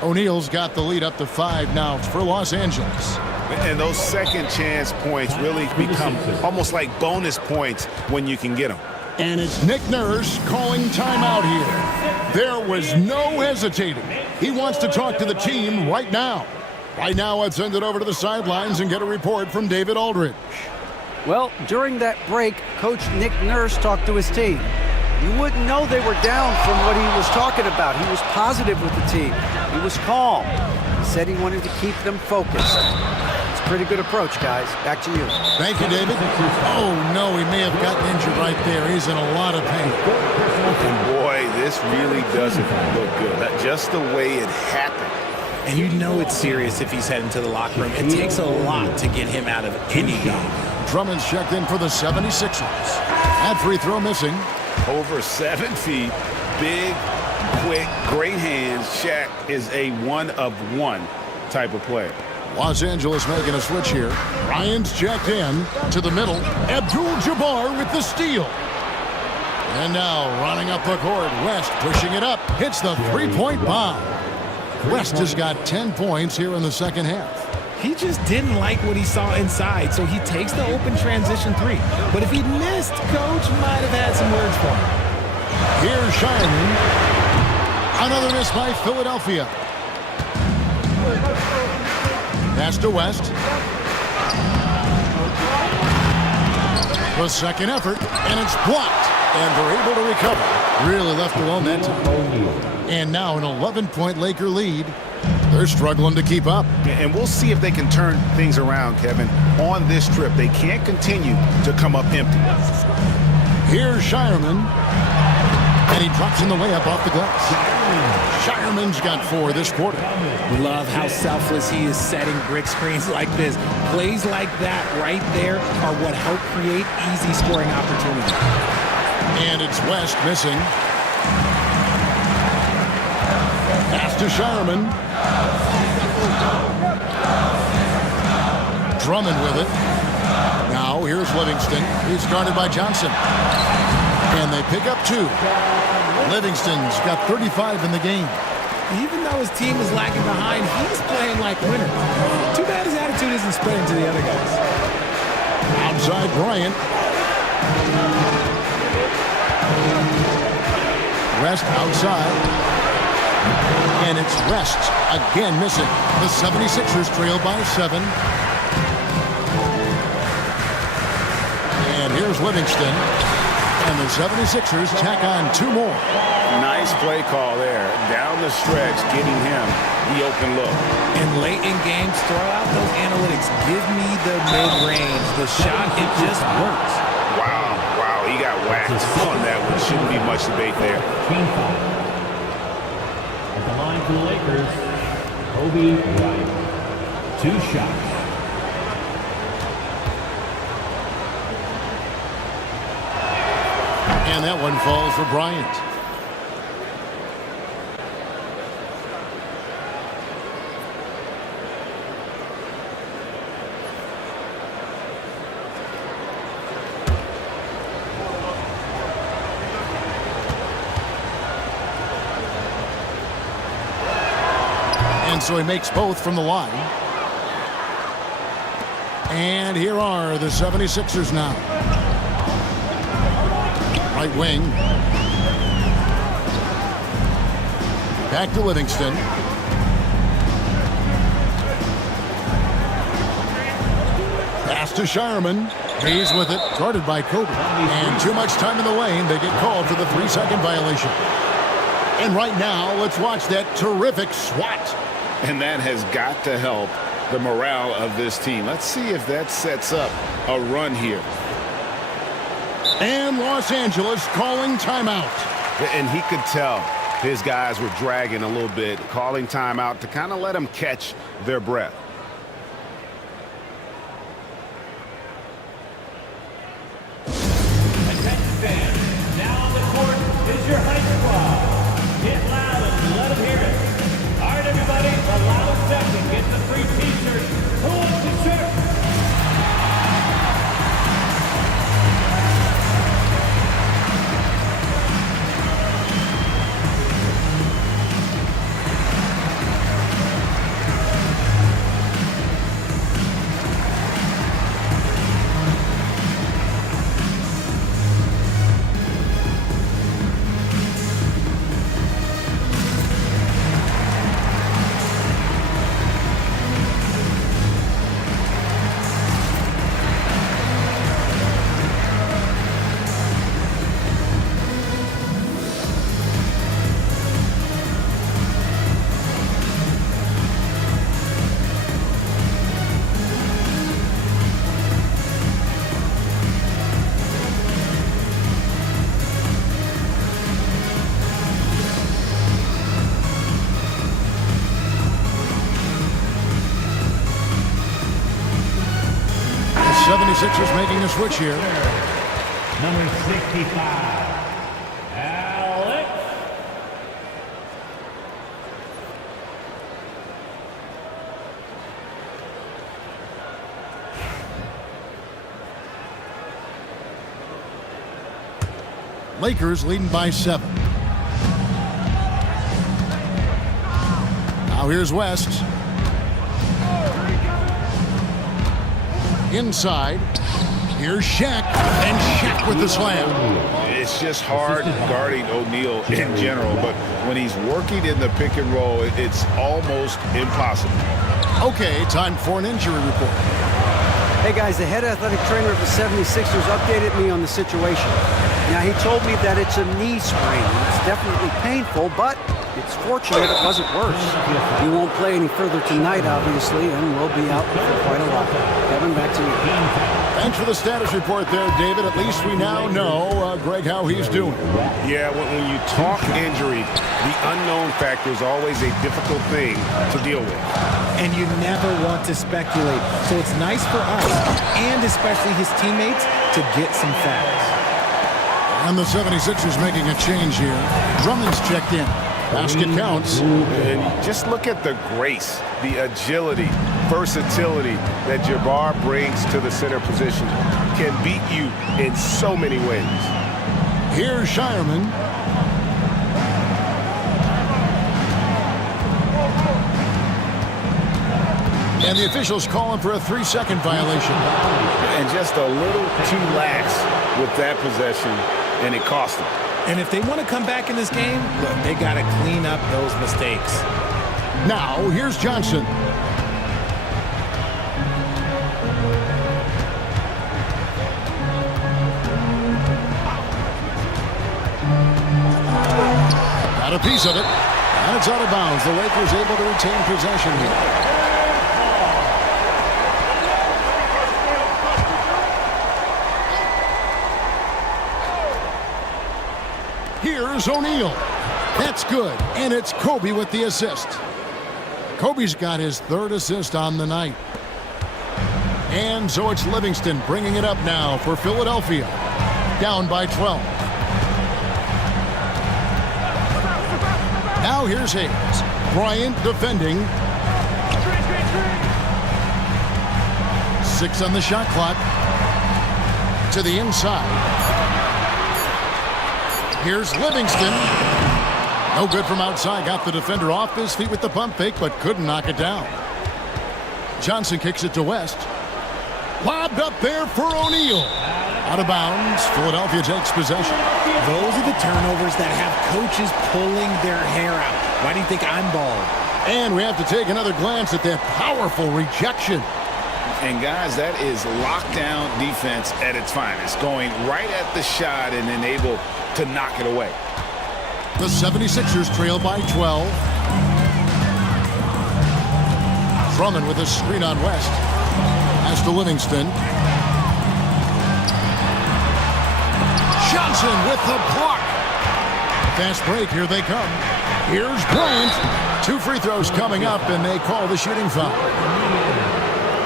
O'Neal's got the lead up to 5 now for Los Angeles. And those second chance points really become almost like bonus points when you can get them. And it's Nick Nurse calling timeout here. There was no hesitating. He wants to talk to the team right now. Right now, let's send it over to the sidelines and get a report from David Aldridge. Well, during that break, Coach Nick Nurse talked to his team. You wouldn't know they were down from what he was talking about. He was positive with the team. He was calm. He said he wanted to keep them focused. It's a pretty good approach, guys. Back to you. Thank you, David. Oh, no, he may have gotten injured right there. He's in a lot of pain. And boy, this really doesn't look good. Just the way it happened. And you know it's serious if he's heading to the locker room. It takes a lot to get him out of any game. Drummond's checked in for the 76ers. That free throw missing. Over 7 feet, big, quick, great hands. Shaq is a one-of-one type of player. Los Angeles making a switch here. Ryan's checked in to the middle. Abdul-Jabbar with the steal. And now running up the court, West pushing it up. Hits the three-point bomb. West has got 10 points here in the second half. He just didn't like what he saw inside, so he takes the open transition 3. But if he missed, Coach might have had some words for him. Here's Shireman. Another miss by Philadelphia. Pass to West. The second effort, and it's blocked. And they're able to recover. Really left alone that time. And now an 11-point Laker lead. They're struggling to keep up. And we'll see if they can turn things around, Kevin. On this trip, they can't continue to come up empty. Here's Shireman. And he drops in the layup off the glass. Shireman's got 4 this quarter. Love how selfless he is setting brick screens like this. Plays like that right there are what help create easy scoring opportunities. And it's West missing. Pass to Shireman. Drummond with it. Now here's Livingston. He's guarded by Johnson. And they pick up 2. Livingston's got 35 in the game. Even though his team is lagging behind, he's playing like winner. Too bad his attitude isn't spreading to the other guys. Outside Bryant. West outside. And it's West again missing. The 76ers trail by 7. Livingston. And the 76ers tack on 2 more. Nice play call there. Down the stretch, getting him the open look. And late in games, throw out those analytics. Give me the mid-range. The shot, it just works. Wow, he got whacked on that one. Shouldn't be much debate there. Team foul. At the line for the Lakers, Kobe Bryant. 2 shots. And that one falls for Bryant. And so he makes both from the line. And here are the 76ers now. Right wing. Back to Livingston. Pass to Shireman. He's with it. Guarded by Kobe. And too much time in the lane. They get called for the 3-second violation. And right now, let's watch that terrific swat. And that has got to help the morale of this team. Let's see if that sets up a run here. And Los Angeles calling timeout. And he could tell his guys were dragging a little bit, calling timeout to kind of let them catch their breath. Attention fans, now on the court is your high squad. Get loud and let them hear it. All right, everybody, the loudest section gets a free t-shirt. Who wants the shirt? The 76ers making a switch here. Number 65, Alex. Lakers leading by 7. Now here's West. Inside. Here's Shaq. And Shaq with the slam. It's just hard guarding O'Neal in general, but when he's working in the pick and roll, it's almost impossible. Okay, time for an injury report. Hey guys, the head athletic trainer of the 76ers updated me on the situation. Now he told me that it's a knee sprain. It's definitely painful, but it's fortunate it wasn't worse. He won't play any further tonight, obviously, and will be out for quite a while. Kevin, back to you. Thanks for the status report there, David. At least we now know, Greg, how he's doing. Yeah, when you talk injury, the unknown factor is always a difficult thing to deal with. And you never want to speculate. So it's nice for us, and especially his teammates, to get some facts. And the 76ers making a change here. Drummond's checked in. Basket counts. And just look at the grace, the agility, versatility that Jabbar brings to the center position. Can beat you in so many ways. Here's Shireman. And the officials calling for a 3-second violation. And just a little too lax with that possession, and it cost them. And if they want to come back in this game, look, they got to clean up those mistakes. Now, here's Johnson. Got a piece of it. And it's out of bounds. The Lakers able to retain possession here. Here's O'Neal. That's good. And it's Kobe with the assist. Kobe's got his third assist on the night. And so it's Livingston bringing it up now for Philadelphia. Down by 12. Now here's Hayes. Bryant defending. 6 on the shot clock. To the inside. Here's Livingston. No good from outside. Got the defender off his feet with the pump fake, but couldn't knock it down. Johnson kicks it to West. Lobbed up there for O'Neal. Out of bounds. Philadelphia takes possession. Those are the turnovers that have coaches pulling their hair out. Why do you think I'm bald? And we have to take another glance at that powerful rejection. And guys, that is lockdown defense at its finest. Going right at the shot and then able to knock it away. The 76ers trail by 12. Drummond with a screen on West. Pass to Livingston. Johnson with the block. Fast break, here they come. Here's Bryant. 2 free throws coming up, and they call the shooting foul.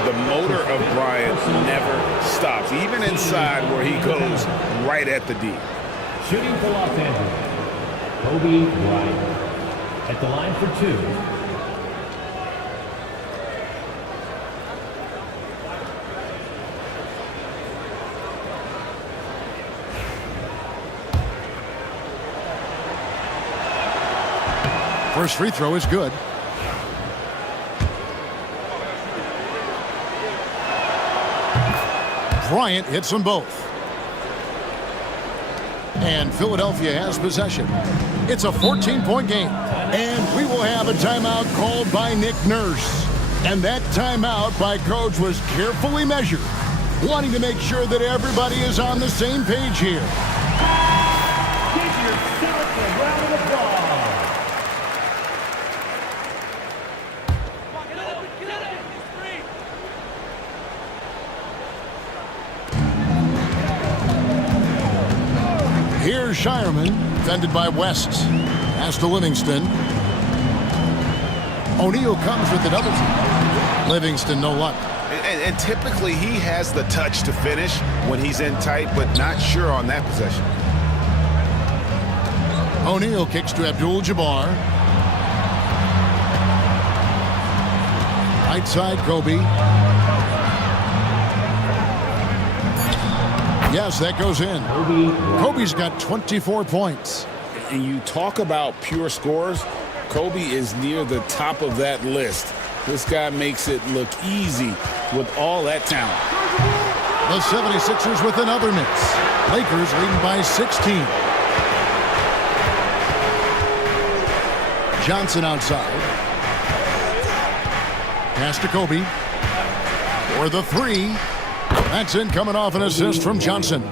The motor of Bryant never stops, even inside where he goes right at the D. Shooting for Los Angeles, Kobe Bryant. At the line for 2. First free throw is good. Bryant hits them both. And Philadelphia has possession. It's a 14-point game. And we will have a timeout called by Nick Nurse. And that timeout by Coach was carefully measured, wanting to make sure that everybody is on the same page here. Give yourself a round of applause. Here's Shireman, defended by West. Pass to Livingston. O'Neal comes with the double team. Livingston, no luck. And typically he has the touch to finish when he's in tight, but not sure on that possession. O'Neal kicks to Abdul-Jabbar. Right side, Kobe. Yes, that goes in. Kobe's got 24 points. And you talk about pure scores, Kobe is near the top of that list. This guy makes it look easy with all that talent. The 76ers with another miss. Lakers leading by 16. Johnson outside. Pass to Kobe. For the 3. That's in, coming off an assist from Johnson.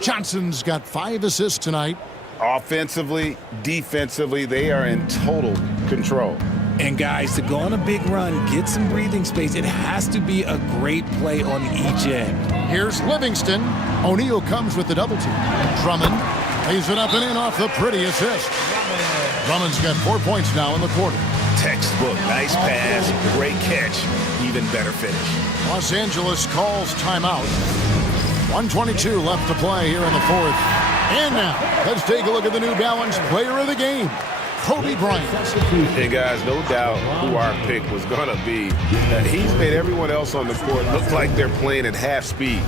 Johnson's got 5 assists tonight. Offensively, defensively, they are in total control. And guys, to go on a big run, get some breathing space, it has to be a great play on each end. Here's Livingston. O'Neal comes with the double team. Drummond lays it up and in off the pretty assist. Drummond's got 4 points now in the quarter. Textbook, nice pass, great catch, even better finish. Los Angeles calls timeout. 1:22 left to play here in the 4th. And now, let's take a look at the New Balance player of the game, Kobe Bryant. Hey guys, no doubt who our pick was going to be. He's made everyone else on the court look like they're playing at half speed.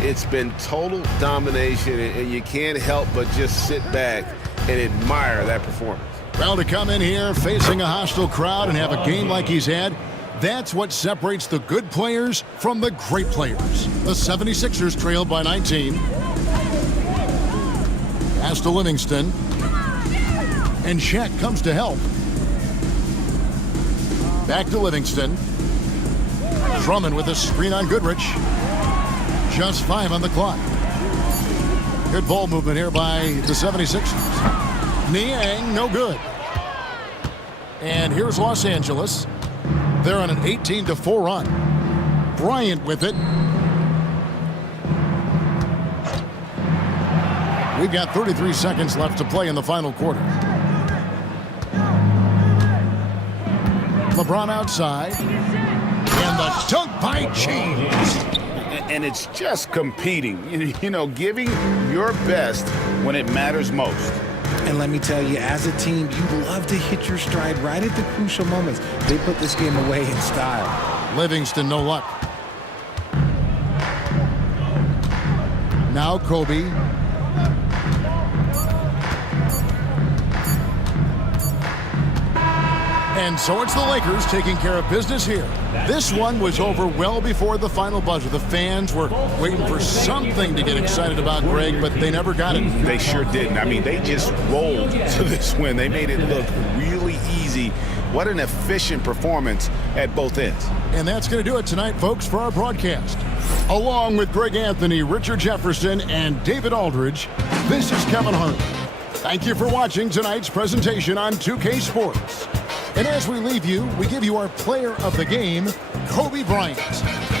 It's been total domination, and you can't help but just sit back and admire that performance. Well, to come in here facing a hostile crowd and have a game like he's had, that's what separates the good players from the great players. The 76ers trailed by 19. Pass to Livingston. And Shaq comes to help. Back to Livingston. Drummond with a screen on Goodrich. Just 5 on the clock. Good ball movement here by the 76ers. Niang, no good. And here's Los Angeles. They're on an 18-4 run. Bryant with it. We've got 33 seconds left to play in the final quarter. LeBron outside. And the dunk by James. And it's just competing, you know, giving your best when it matters most. And let me tell you, as a team, you love to hit your stride right at the crucial moments. They put this game away in style. Livingston, no luck. Now Kobe. And so it's the Lakers taking care of business here. This one was over well before the final buzzer. The fans were waiting for something to get excited about, Greg, but they never got it. They sure didn't. I mean, they just rolled to this win. They made it look really easy. What an efficient performance at both ends. And that's going to do it tonight, folks, for our broadcast. Along with Greg Anthony, Richard Jefferson, and David Aldridge, this is Kevin Harlan. Thank you for watching tonight's presentation on 2K Sports. And as we leave you, we give you our player of the game, Kobe Bryant.